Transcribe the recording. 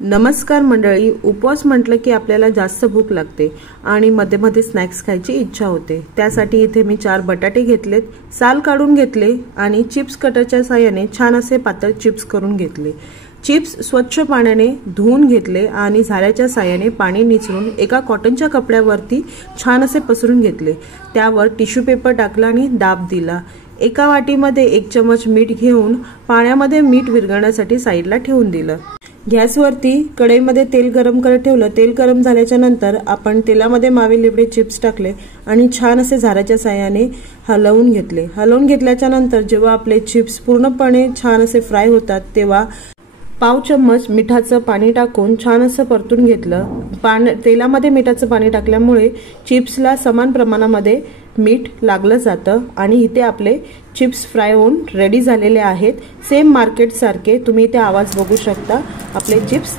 नमस्कार मंडळी, उपवास म्हटलं की आपल्याला जास्त भूक लागते आणि मध्ये मध्ये स्नॅक्स खायची इच्छा होते। त्यासाठी इथे मी 4 बटाटे घेतलेत, साल काढून घेतले आणि चिप्स कटरच्या साहाय्याने छान असे पातळ चिप्स करून घेतले। चिप्स स्वच्छ पाण्याने धुवून घेतले आणि झाऱ्याच्या साहाय्याने पाणी निचरून एका कॉटनच्या कपड्यावरती छान असे पसरून घेतले। त्यावर टिश्यू पेपर टाकला आणि दाब दिला। एका वाटीमध्ये 1 चमच मीठ घेऊन पाण्यामध्ये मीठ विरघळण्यासाठी साईडला ठेवून दिलं। गॅसवरती कढईमध्ये तेल गरम करत ठेवलं। तेल गरम झाल्याच्या नंतर आपण तेलामध्ये मावेल एवढे चिप्स टाकले आणि छान असे झाऱ्याच्या साहाय्याने हलवून घेतले। हलवून घेतल्याच्या नंतर जेव्हा आपले चिप्स पूर्णपणे छान असे फ्राय होतात तेव्हा पाव चम्मच मिठाचं पाणी टाकून छान असं परतून घेतलं। तेलामध्ये मिठाचं पाणी टाकल्यामुळे चिप्सला समान प्रमाणामध्ये मीठ लागलं जातं आणि इथे आपले चिप्स फ्राय होऊन रेडी झालेले आहेत। सेम मार्केट सारखे तुम्ही इथे आवाज बघू शकता। आपले चिप्स